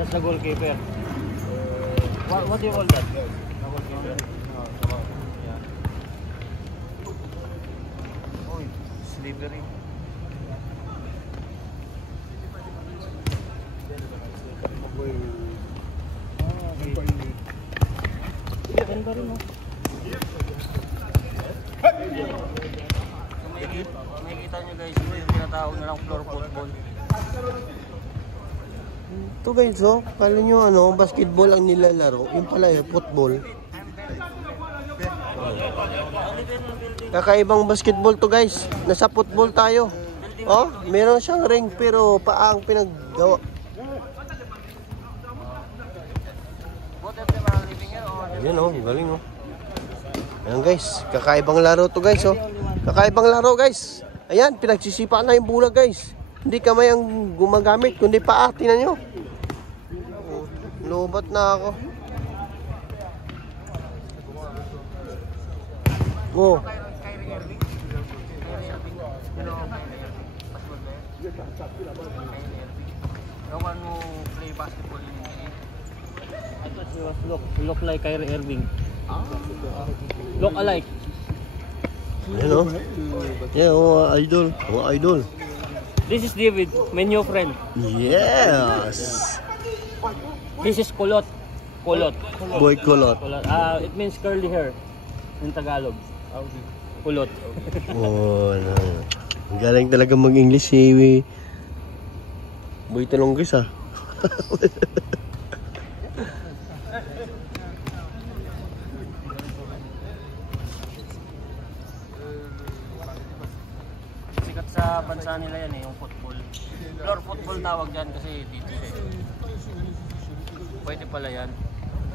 That's the goalkeeper. What do you call that? The goalkeeper. Yeah. Uy, slippery. Ganda rin, no? Makikita nyo guys, ito yung tinatawag na lang floor football. Ito guys, oh, kala nyo ano, basketball ang nilalaro, yung pala yung football. Kakaibang basketball to guys, nasa football tayo. Oh, meron siyang ring pero paang pinaggawa. Ayan oh, galing oh. Ayan guys, kakaibang laro to guys oh. Kakaibang laro guys. Ayan, pinagsisipa na yung bola guys. Hindi kamay ang gumagamit, kundi paa. Tingnan nyo. Lobat na ako. Oh. No one who play basketball in the I thought he was look like Kyrie Irving. Look alike. Ayan oh. Yeah, oh, idol. Oh, idol. This is David, my new friend. Yes. This is Kulot. Kulot. Boy Kulot. Kulot. It means curly hair in Tagalog. Kulot. Oh, no. Galing talaga mag-English si Boy Talonggis ah. Sikat sa bansa nila yan eh, yung football. Floor football tawag dyan kasi dito eh. Pwede pala yan.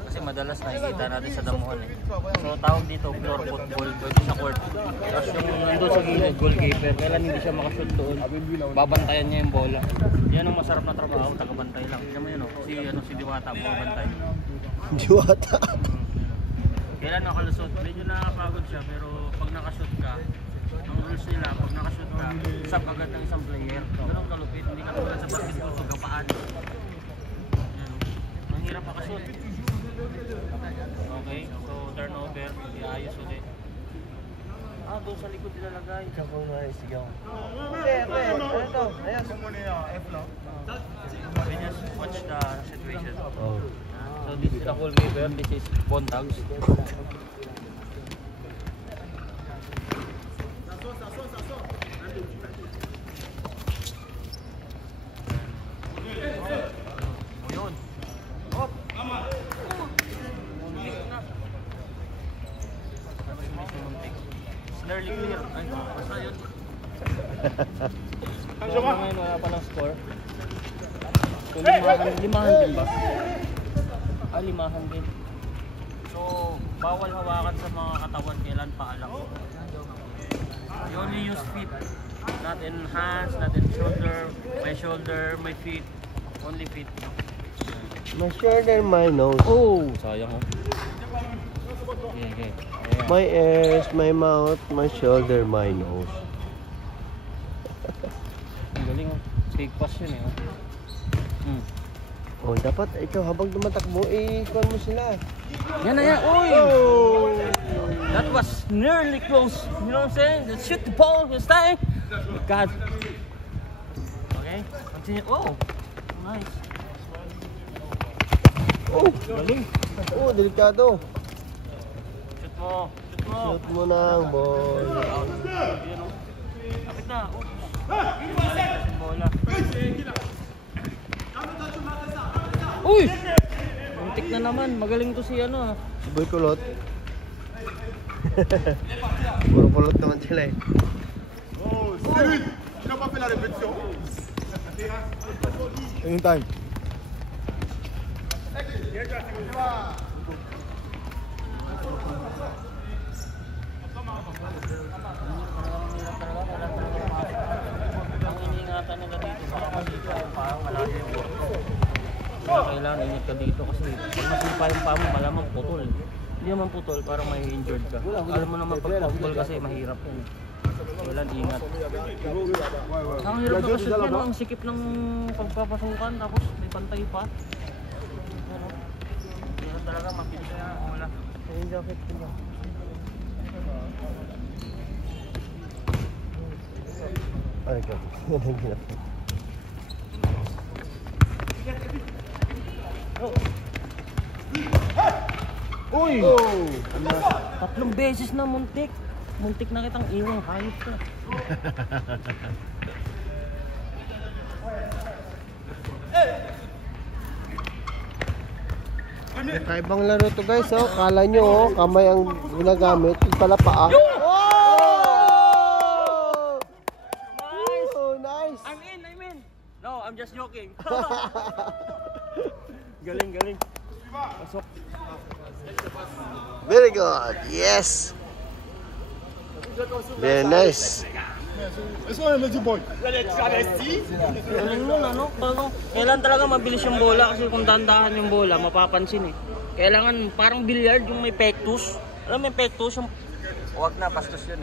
Kasi madalas nakikita natin sa damuhan eh. So tawag dito floor football, pwede sa court. Tapos yung nandun sa gilid, goalkeeper, kailan hindi siya makashoot doon, babantayan niya yung bola. Yan ang masarap na trabaho, tagabantay lang. Yan mo yun o, si Diwata, bumabantay. Diwata. Kailan nakalusot, medyo nakapagod siya, pero pag nakashoot ka, ang rules nila, pag nakashoot ka, sab agad ng isang player. Ganun kalupit, hindi ka tulad sa basketball, pagkapaan. Ang hirap makashoot. Okay, so turnover, iayos ulit. Doon sa likod nilalagay. Ako na sigaw. Ano to? Ayan. F no? We just watch the situation. Oh. So this is the goalkeeper, this is Bontags. Nearly clear. Ay, basta yun. So ngayon wala pa ng score. So limahan din ba? Limahan din. So bawal hawakan sa mga katawan kailan paalang. You only use feet. Not in hands, not in shoulder, my feet. Only feet. My shoulder, my nose. Oh, sayang oh. Okay. My ears, my mouth, my shoulder, my nose. Ang galing oh. Big pass yun eh oh. Oh, dapat ikaw habang tumatakbo, kuhan mo sila. Yan na yan. Uy! Oh! That was nearly close. You know what I'm saying? Just shoot the ball this time. God. Okay. Continue. Oh! Nice. Oh! Galing. Oh, delikado. Shoot mo. Shoot mo na ang ball. Yan o. Kapit na. Bola. Uy! Muntik na naman. Magaling to si ano. Si Boy Kulot. Puro kulot naman sila eh. Oh, Cyril, tu n'as pas fait la répétition. Anytime. Kailangan ingat ka dito kasi pag masipa yung paa mo, malamang putol. Hindi naman putol, parang may injured ka. Alam mo naman pag putol kasi mahirap yun. Kailangan ingat. Ang hirap na kasi yan, ang sikip ng pagpapasukan tapos may pantay pa. talaga mabilis na wala. Yung jacket ko lang. Ay, ikaw. Uy! Tatlong beses na muntik. Muntik na kitang iwang hayop ka. Kakaibang laro to guys, oh. Kala nyo, oh, kamay ang ginagamit. Yung pala paa. Oh! Nice! Oh, nice! I'm in! No, I'm just joking. Galing. Pasok. Very good. Yes. Very nice. Est-ce qu'on est du boy? Galing nun, ano? Kailan talaga mabilis yung bola kasi kung dandahan yung bola, mapapansin eh. Kailangan parang billiard yung may pectus. Alam mo may pectus yung... Huwag na, bastos yun eh.